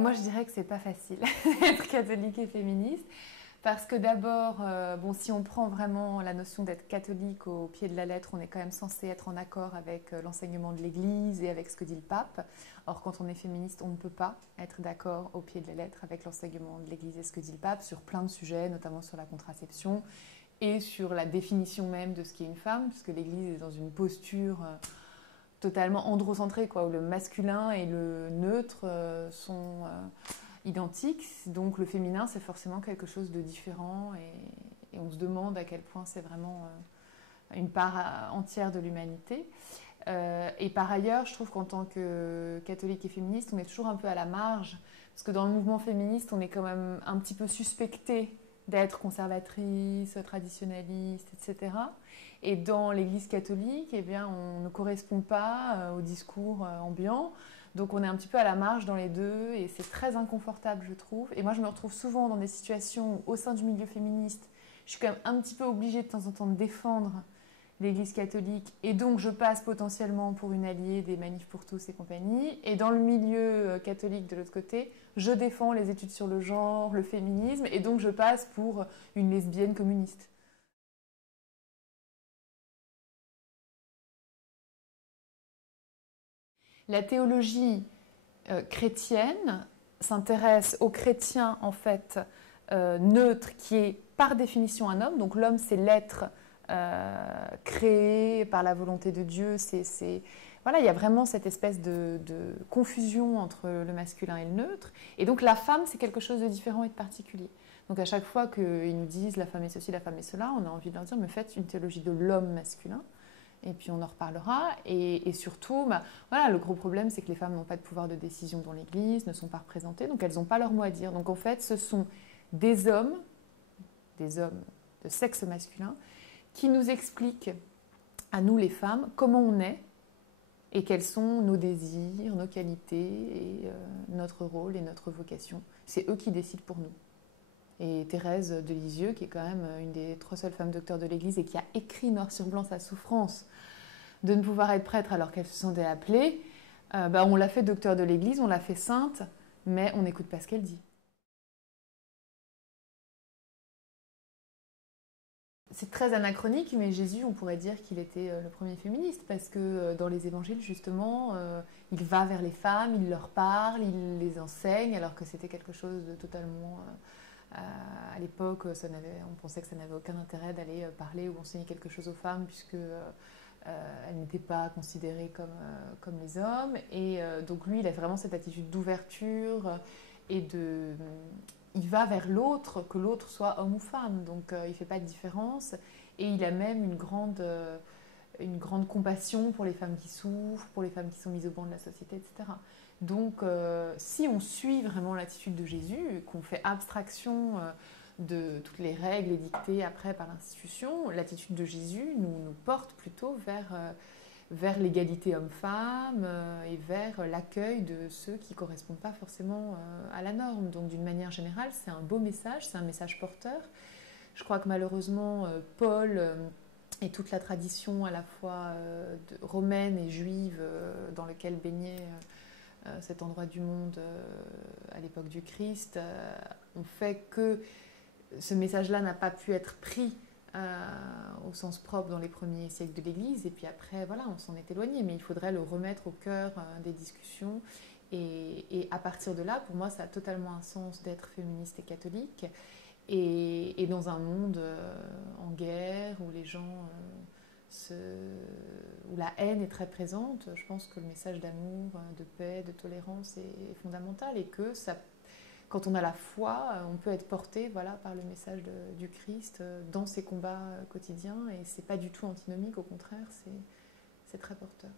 Moi, je dirais que c'est pas facile d'être catholique et féministe. Parce que d'abord, bon, si on prend vraiment la notion d'être catholique au pied de la lettre, on est quand même censé être en accord avec l'enseignement de l'Église et avec ce que dit le pape. Or, quand on est féministe, on ne peut pas être d'accord au pied de la lettre avec l'enseignement de l'Église et ce que dit le pape sur plein de sujets, notamment sur la contraception et sur la définition même de ce qu'est une femme, puisque l'Église est dans une posture totalement androcentrée, quoi, où le masculin et le neutre sont identiques. Donc le féminin, c'est forcément quelque chose de différent et on se demande à quel point c'est vraiment une part entière de l'humanité. Et par ailleurs, je trouve qu'en tant que catholique et féministe, on est toujours un peu à la marge, parce que dans le mouvement féministe, on est quand même un petit peu suspecté d'être conservatrice, traditionnaliste, etc. Et dans l'Église catholique, eh bien, on ne correspond pas au discours ambiant. Donc on est un petit peu à la marge dans les deux et c'est très inconfortable, je trouve. Et moi, je me retrouve souvent dans des situations où, au sein du milieu féministe, je suis quand même un petit peu obligée de temps en temps de défendre l'Église catholique et donc je passe potentiellement pour une alliée des manifs pour tous et compagnie. Et dans le milieu catholique de l'autre côté, je défends les études sur le genre, le féminisme et donc je passe pour une lesbienne communiste. La théologie chrétienne s'intéresse au chrétien en fait neutre qui est par définition un homme. Donc l'homme c'est l'être créé par la volonté de Dieu. Voilà, il y a vraiment cette espèce de confusion entre le masculin et le neutre. Et donc la femme c'est quelque chose de différent et de particulier. Donc à chaque fois qu'ils nous disent la femme est ceci, la femme est cela, on a envie de leur dire mais faites une théologie de l'homme masculin. Et puis on en reparlera. Et surtout, voilà, le gros problème, c'est que les femmes n'ont pas de pouvoir de décision dans l'Église, ne sont pas représentées, donc elles n'ont pas leur mot à dire. Donc en fait, ce sont des hommes de sexe masculin, qui nous expliquent à nous les femmes comment on est et quels sont nos désirs, nos qualités et notre rôle et notre vocation. C'est eux qui décident pour nous. Et Thérèse de Lisieux, qui est quand même une des 3 seules femmes docteurs de l'Église et qui a écrit noir sur blanc sa souffrance de ne pouvoir être prêtre alors qu'elle se sentait appelée, on l'a fait docteur de l'Église, on l'a fait sainte, mais on n'écoute pas ce qu'elle dit. C'est très anachronique, mais Jésus, on pourrait dire qu'il était le premier féministe, parce que dans les évangiles, justement, il va vers les femmes, il leur parle, il les enseigne, alors que c'était quelque chose de totalement... à l'époque, on pensait que ça n'avait aucun intérêt d'aller parler ou enseigner quelque chose aux femmes, puisque elles n'étaient pas considérées comme les hommes. Et donc lui, il a vraiment cette attitude d'ouverture et de... Il va vers l'autre, que l'autre soit homme ou femme. Donc il ne fait pas de différence. Et il a même une grande compassion pour les femmes qui souffrent, pour les femmes qui sont mises au banc de la société, etc. Donc si on suit vraiment l'attitude de Jésus, qu'on fait abstraction de toutes les règles édictées après par l'institution, l'attitude de Jésus nous porte plutôt vers l'égalité homme-femme et vers l'accueil de ceux qui ne correspondent pas forcément à la norme. Donc d'une manière générale, c'est un beau message, c'est un message porteur. Je crois que malheureusement, Paul et toute la tradition à la fois romaine et juive dans laquelle baignait cet endroit du monde à l'époque du Christ ont fait que ce message-là n'a pas pu être pris au sens propre dans les premiers siècles de l'Église, et puis après, voilà, on s'en est éloigné, mais il faudrait le remettre au cœur des discussions, et à partir de là, pour moi, ça a totalement un sens d'être féministe et catholique, et dans un monde en guerre, où les gens... où la haine est très présente, je pense que le message d'amour, de paix, de tolérance est fondamental, et que ça, quand on a la foi, on peut être porté, voilà, par le message du Christ dans ses combats quotidiens, et c'est pas du tout antinomique, au contraire, c'est très porteur.